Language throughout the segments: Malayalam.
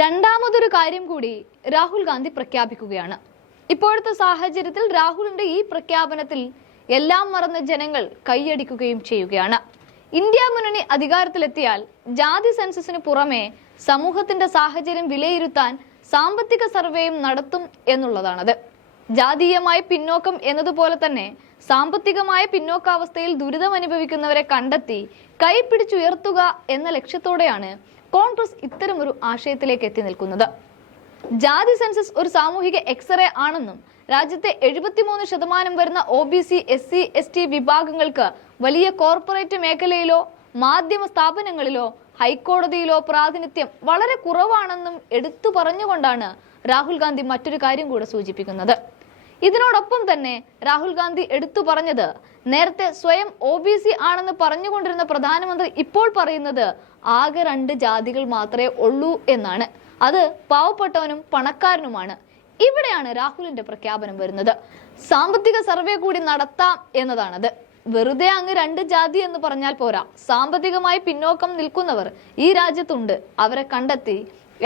രണ്ടാമതൊരു കാര്യം കൂടി രാഹുൽ ഗാന്ധി പ്രഖ്യാപിക്കുകയാണ്. ഇപ്പോഴത്തെ സാഹചര്യത്തിൽ രാഹുലിന്റെ ഈ പ്രഖ്യാപനത്തിൽ എല്ലാം മറന്ന ജനങ്ങൾ കൈയടിക്കുകയും ചെയ്യുകയാണ്. ഇന്ത്യ മുന്നണി അധികാരത്തിലെത്തിയാൽ ജാതി സെൻസസിന് പുറമെ സമൂഹത്തിന്റെ സാഹചര്യം വിലയിരുത്താൻ സാമ്പത്തിക സർവേയും നടത്തും എന്നുള്ളതാണത്. ജാതീയമായ പിന്നോക്കം എന്നതുപോലെ തന്നെ സാമ്പത്തികമായ പിന്നോക്കാവസ്ഥയിൽ ദുരിതം അനുഭവിക്കുന്നവരെ കണ്ടെത്തി കൈപിടിച്ചുയർത്തുക എന്ന ലക്ഷ്യത്തോടെയാണ് കോൺഗ്രസ് ഇത്തരം ഒരു ആശയത്തിലേക്ക് എത്തി നിൽക്കുന്നത്. ജാതി സെൻസസ് ഒരു സാമൂഹിക എക്സ്റേ ആണെന്നും രാജ്യത്തെ എഴുപത്തിമൂന്ന് ശതമാനം വരുന്ന O B C S C S T വിഭാഗങ്ങൾക്ക് വലിയ കോർപ്പറേറ്റ് മേഖലയിലോ മാധ്യമ സ്ഥാപനങ്ങളിലോ ഹൈക്കോടതിയിലോ പ്രാതിനിധ്യം വളരെ കുറവാണെന്നും എടുത്തു പറഞ്ഞുകൊണ്ടാണ് രാഹുൽ ഗാന്ധി മറ്റൊരു കാര്യം കൂടെ സൂചിപ്പിക്കുന്നത്. ഇതിനോടൊപ്പം തന്നെ രാഹുൽ ഗാന്ധി എടുത്തു പറഞ്ഞത് നേരത്തെ സ്വയം ഒ ബി സി ആണെന്ന് പറഞ്ഞുകൊണ്ടിരുന്ന പ്രധാനമന്ത്രി ഇപ്പോൾ പറയുന്നത് ആകെ രണ്ട് ജാതികൾ മാത്രമേ ഉള്ളൂ എന്നാണ്. അത് പാവപ്പെട്ടവനും പണക്കാരനുമാണ്. ഇവിടെയാണ് രാഹുലിന്റെ പ്രഖ്യാപനം വരുന്നത്. സാമ്പത്തിക സർവേ കൂടി നടത്താം എന്നതാണത്. വെറുതെ അങ്ങ് രണ്ട് ജാതി എന്ന് പറഞ്ഞാൽ പോരാ. സാമ്പത്തികമായി പിന്നോക്കം നിൽക്കുന്നവർ ഈ രാജ്യത്തുണ്ട്. അവരെ കണ്ടെത്തി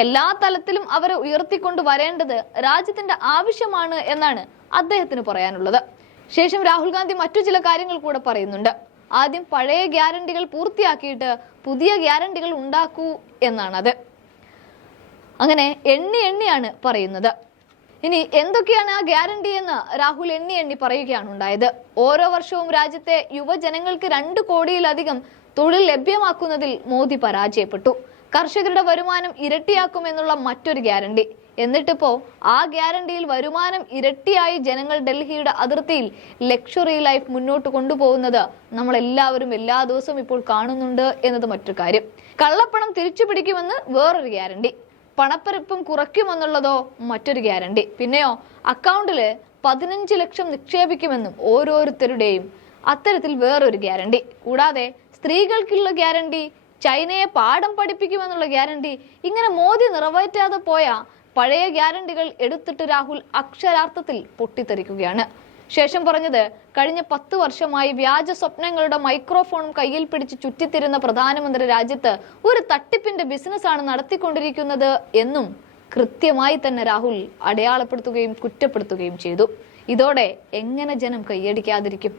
എല്ലാ തലത്തിലും അവരെ ഉയർത്തിക്കൊണ്ട് വരേണ്ടത് രാജ്യത്തിന്റെ ആവശ്യമാണ് എന്നാണ് അദ്ദേഹത്തിന് പറയാനുള്ളത്. ശേഷം രാഹുൽ ഗാന്ധി മറ്റു ചില കാര്യങ്ങൾ കൂടെ പറയുന്നുണ്ട്. ആദ്യം പഴയ ഗ്യാരണ്ടികൾ പൂർത്തിയാക്കിയിട്ട് പുതിയ ഗ്യാരണ്ടികൾ ഉണ്ടാക്കൂ എന്നാണത്. അങ്ങനെ എണ്ണി എണ്ണിയാണ് പറയുന്നത്. ഇനി എന്തൊക്കെയാണ് ആ ഗ്യാരണ്ടി എന്ന് രാഹുൽ എണ്ണി എണ്ണി പറയുകയാണ് ഉണ്ടായത്. ഓരോ വർഷവും രാജ്യത്തെ യുവജനങ്ങൾക്ക് രണ്ട് കോടിയിലധികം തൊഴിൽ ലഭ്യമാക്കുന്നതിൽ മോദി പരാജയപ്പെട്ടു. കർഷകരുടെ വരുമാനം ഇരട്ടിയാക്കുമെന്നുള്ള മറ്റൊരു ഗ്യാരണ്ടി. എന്നിട്ടിപ്പോ ആ ഗ്യാരണ്ടിയിൽ വരുമാനം ഇരട്ടിയായി ജനങ്ങൾ ഡൽഹിയുടെ അതിർത്തിയിൽ ലക്ഷറി ലൈഫ് മുന്നോട്ട് കൊണ്ടുപോകുന്നത് നമ്മൾ എല്ലാവരും എല്ലാ ദിവസവും ഇപ്പോൾ കാണുന്നുണ്ട് എന്നത് മറ്റൊരു കാര്യം. കള്ളപ്പണം തിരിച്ചു പിടിക്കുമെന്ന് വേറൊരു ഗ്യാരണ്ടി. പണപ്പെരുപ്പം കുറയ്ക്കുമെന്നുള്ളതോ മറ്റൊരു ഗ്യാരണ്ടി. പിന്നെയോ അക്കൗണ്ടിൽ പതിനഞ്ച് ലക്ഷം നിക്ഷേപിക്കുമെന്നും ഓരോരുത്തരുടെയും അത്തരത്തിൽ വേറൊരു ഗ്യാരണ്ടി. കൂടാതെ സ്ത്രീകൾക്കുള്ള ഗ്യാരണ്ടി ചൈനയെ പാഠം പഠിപ്പിക്കുമെന്നുള്ള ഗ്യാരണ്ടി ഇങ്ങനെ മോദി നിറവേറ്റാതെ പോയ പഴയ ഗ്യാരണ്ടികൾ എടുത്തിട്ട് രാഹുൽ അക്ഷരാർത്ഥത്തിൽ പൊട്ടിത്തെറിക്കുകയാണ്. ശേഷം പറഞ്ഞത് കഴിഞ്ഞ പത്ത് വർഷമായി വ്യാജ സ്വപ്നങ്ങളുടെ മൈക്രോഫോണും കയ്യിൽ പിടിച്ച് ചുറ്റിത്തിരുന്ന പ്രധാനമന്ത്രി രാജ്യത്ത് ഒരു തട്ടിപ്പിന്റെ ബിസിനസ്സാണ് നടത്തിക്കൊണ്ടിരിക്കുന്നത് എന്നും കൃത്യമായി തന്നെ രാഹുൽ അടയാളപ്പെടുത്തുകയും കുറ്റപ്പെടുത്തുകയും ചെയ്തു. ഇതോടെ എങ്ങനെ ജനം കൈയടിക്കാതിരിക്കും?